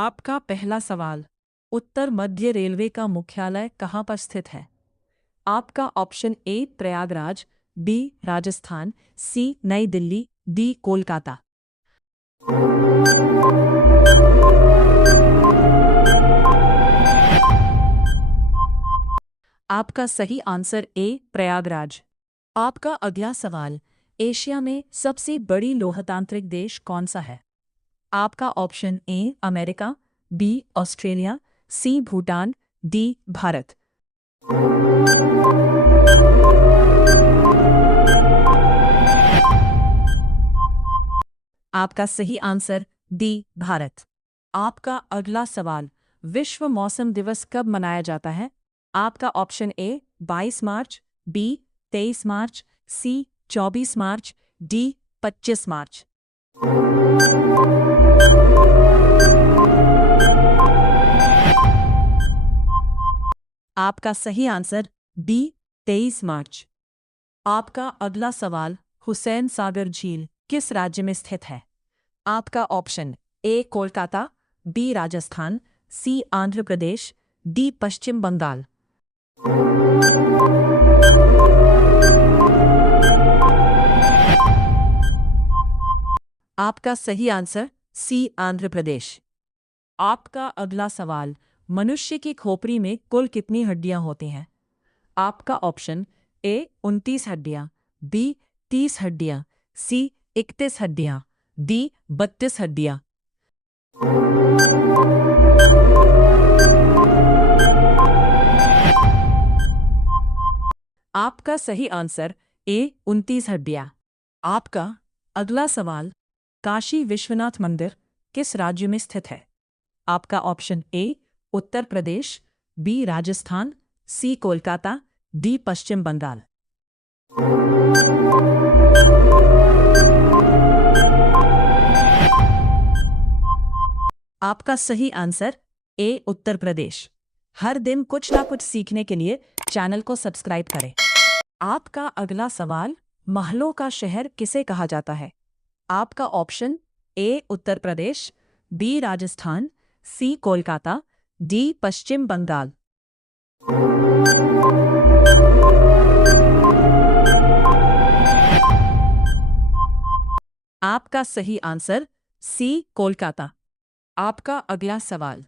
आपका पहला सवाल, उत्तर मध्य रेलवे का मुख्यालय कहाँ पर स्थित है? आपका option A Prayagraj, B Rajasthan, C New Delhi, D Kolkata. आपका सही आंसर ए प्रयागराज। आपका अगला सवाल, एशिया में सबसे बड़ी लोकतांत्रिक देश कौन सा है? आपका option A America, B Australia, C Bhutan, D Bharat. आपका सही आंसर डी भारत। आपका अगला सवाल, विश्व मौसम दिवस कब मनाया जाता है? आपका option A 22 March, B 23 March, C 24 March, D 25 March. आपका सही आंसर बी 23 मार्च। आपका अगला सवाल, हुसैन सागर झील किस राज्य में स्थित है? आपका option A Kolkata, B Rajasthan, C Andhra Pradesh, D Paschim Bangal. आपका सही आंसर सी आंध्र प्रदेश। आपका अगला सवाल, मनुष्य की खोपड़ी में कुल कितनी हड्डियां होती हैं? आपका ऑप्शन ए 29 हड्डियां, बी 30 हड्डियां, सी 31 हड्डियां, डी 32 हड्डियां। आपका सही आंसर ए 29 हड्डियां। आपका अगला सवाल, काशी विश्वनाथ मंदिर किस राज्य में स्थित है? आपका option A Uttar Pradesh, B Rajasthan, C Kolkata, D Paschim Bangal. आपका सही आंसर ए उत्तर प्रदेश। हर दिन कुछ ना कुछ सीखने के लिए चैनल को सब्सक्राइब करें। आपका अगला सवाल, महलों का शहर किसे कहा जाता है? आपका option A Uttar Pradesh, B Rajasthan, C Kolkata, D Paschim Bangal. आपका सही आंसर सी कोलकाता। आपका अगला सवाल,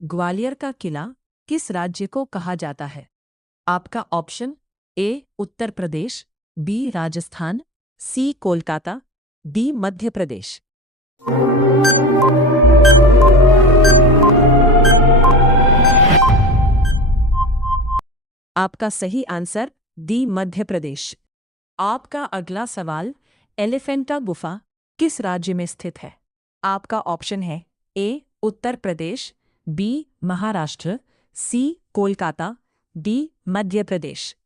ग्वालियर का किला किस राज्य को कहा जाता है? आपका option A Uttar Pradesh, B Rajasthan, C Kolkata, D Madhya Pradesh. आपका सही आंसर डी मध्य प्रदेश। आपका अगला सवाल, एलिफेंटा गुफा किस राज्य में स्थित है? आपका ऑप्शन है ए Uttar Pradesh, B Maharashtra, C Kolkata, D Madhya Pradesh.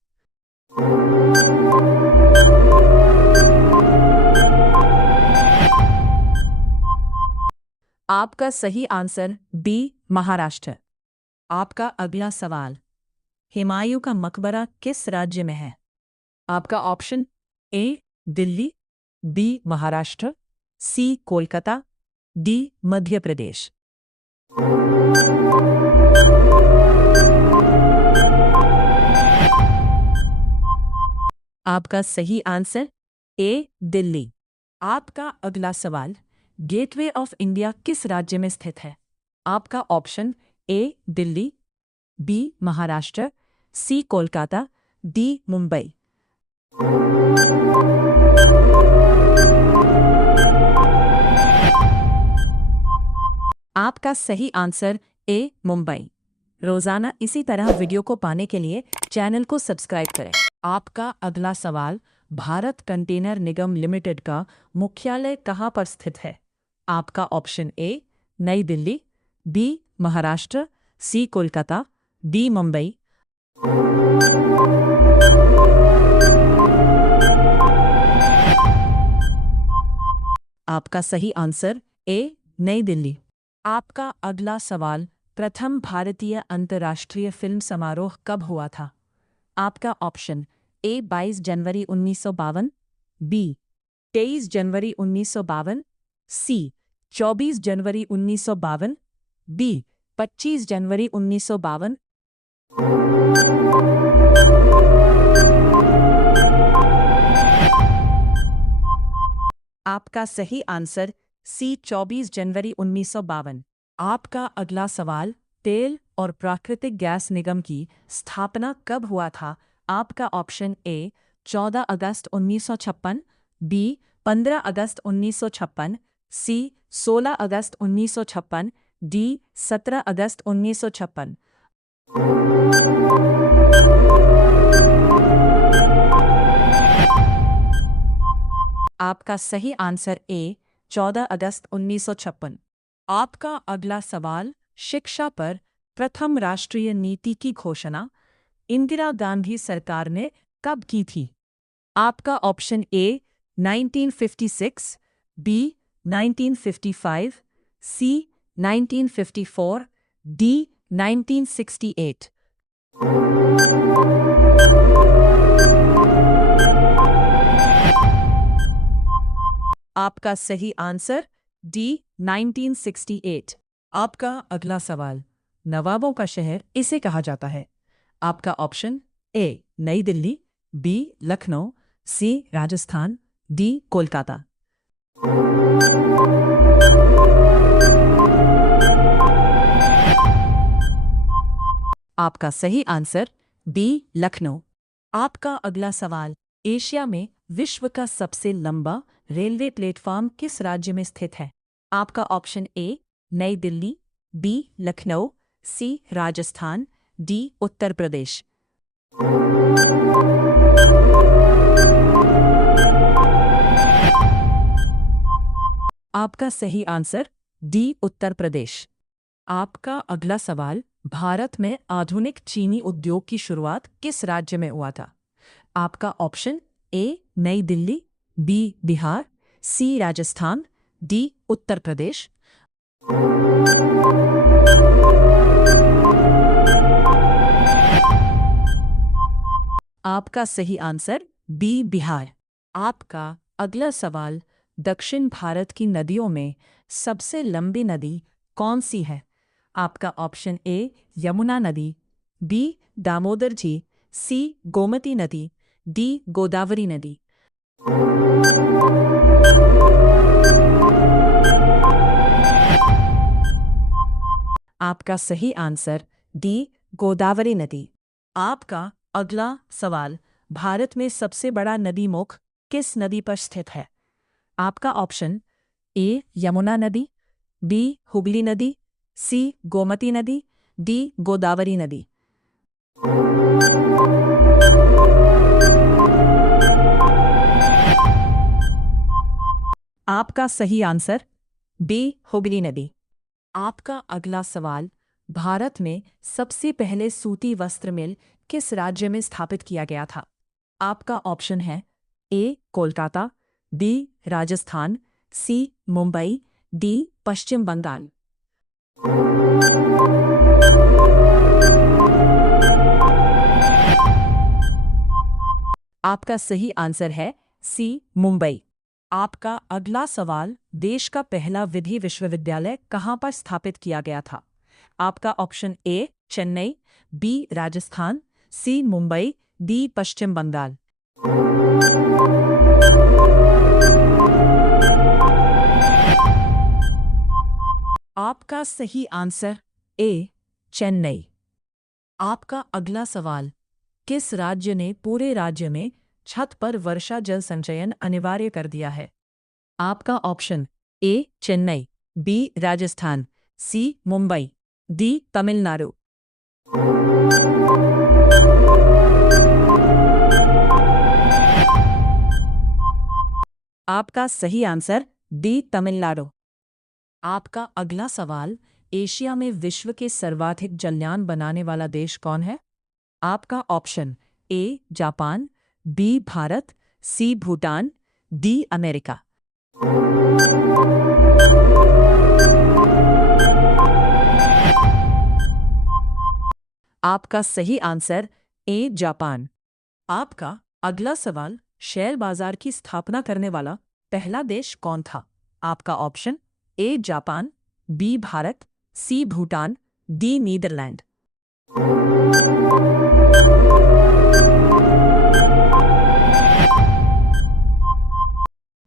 आपका सही आंसर बी महाराष्ट्र। आपका अगला सवाल, हुमायूं का मकबरा किस राज्य में है? आपका option A Delhi, B Maharashtra, C Kolkata, D Madhya Pradesh. आपका सही आंसर ए दिल्ली। आपका अगला सवाल, गेटवे ऑफ इंडिया किस राज्य में स्थित है? आपका option A Delhi, B Maharashtra, C Kolkata, D Mumbai. आपका सही आंसर ए मुंबई। रोजाना इसी तरह वीडियो को पाने के लिए चैनल को सब्सक्राइब करें। आपका अगला सवाल, भारत कंटेनर निगम लिमिटेड का मुख्यालय कहाँ पर स्थित है? आपका ऑप्शन ए नई Delhi, B Maharashtra, C Kolkata, D Mumbai. आपका सही आंसर ए नई दिल्ली। आपका अगला सवाल, प्रथम भारतीय अंतर्राष्ट्रीय फिल्म समारोह कब हुआ था? आपका ऑप्शन ए 22 जनवरी 1952, बी 23 जनवरी 1952, सी 24 जनवरी 1952, बी 25 जनवरी 1952। आपका सही आंसर सी 24 जनवरी 1952। आपका अगला सवाल, तेल और प्राकृतिक गैस निगम की स्थापना कब हुआ था? आपका ऑप्शन ए 14 अगस्त 1956, बी 15 अगस्त 1956, सी 16 अगस्त 1956, डी 17 अगस्त 1956। आपका सही आंसर ए 14 अगस्त 1956। आपका अगला सवाल, शिक्षा पर प्रथम राष्ट्रीय नीति की घोषणा इंदिरा गांधी सरकार ने कब की थी? आपका option A 1956, B 1955, C 1954, D 1968। आपका सही आंसर डी 1968। आपका अगला सवाल, नवाबों का शहर इसे कहा जाता है। आपका ऑप्शन ए नई दिल्ली, बी लखनऊ, सी राजस्थान, डी कोलकाता। आपका सही आंसर बी लखनऊ। आपका अगला सवाल, एशिया में विश्व का सबसे लंबा रेलवे प्लेटफॉर्म किस राज्य में स्थित है? आपका ऑप्शन ए नई दिल्ली, बी लखनऊ, सी राजस्थान, डी उत्तर प्रदेश। आपका सही आंसर डी उत्तर प्रदेश। आपका अगला सवाल, भारत में आधुनिक चीनी उद्योग की शुरुआत किस राज्य में हुआ था? आपका ऑप्शन ए नई दिल्ली, बी बिहार, सी राजस्थान, डी उत्तर प्रदेश। आपका सही आंसर बी बिहार। आपका अगला सवाल, दक्षिण भारत की नदियों में सबसे लंबी नदी कौन सी है? आपका ऑप्शन ए यमुना नदी, बी दामोदर जी, सी गोमती नदी, डी गोदावरी नदी। आपका सही आंसर डी गोदावरी नदी। आपका अगला सवाल, भारत में सबसे बड़ा नदी मुख किस नदी पर स्थित है? आपका ऑप्शन ए यमुना नदी, बी हुगली नदी, सी गोमती नदी, डी गोदावरी नदी। आपका सही आंसर बी हुगली नदी। आपका अगला सवाल, भारत में सबसे पहले सूती वस्त्र मिल किस राज्य में स्थापित किया गया था? आपका ऑप्शन है ए Kolkata, B Rajasthan, C Mumbai, D Paschim Bangal. आपका सही आंसर है सी मुंबई। आपका अगला सवाल, देश का पहला विधि विश्वविद्यालय कहाँ पर स्थापित किया गया था? आपका option A Chennai, B Rajasthan, C Mumbai, D Paschim Bangal. आपका सही आंसर ए चेन्नई। आपका अगला सवाल, किस राज्य ने पूरे राज्य में छत पर वर्षा जल संचयन अनिवार्य कर दिया है? आपका option A Chennai, B Rajasthan, C Mumbai, D Tamil Nadu. आपका सही आंसर डी तमिलनाडु। आपका अगला सवाल, एशिया में विश्व के सर्वाधिक जलयान बनाने वाला देश कौन है? आपका option A Japan, B Bharat, C Bhutan, D America. आपका सही आंसर ए जापान। आपका अगला सवाल, शेयर बाजार की स्थापना करने वाला पहला देश कौन था? आपका option A Japan, B Bharat, C Bhutan, D Netherland.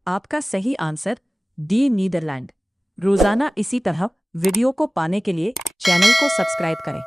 आपका सही आंसर डी नीदरलैंड। रोजाना इसी तरह वीडियो को पाने के लिए चैनल को सब्सक्राइब करें।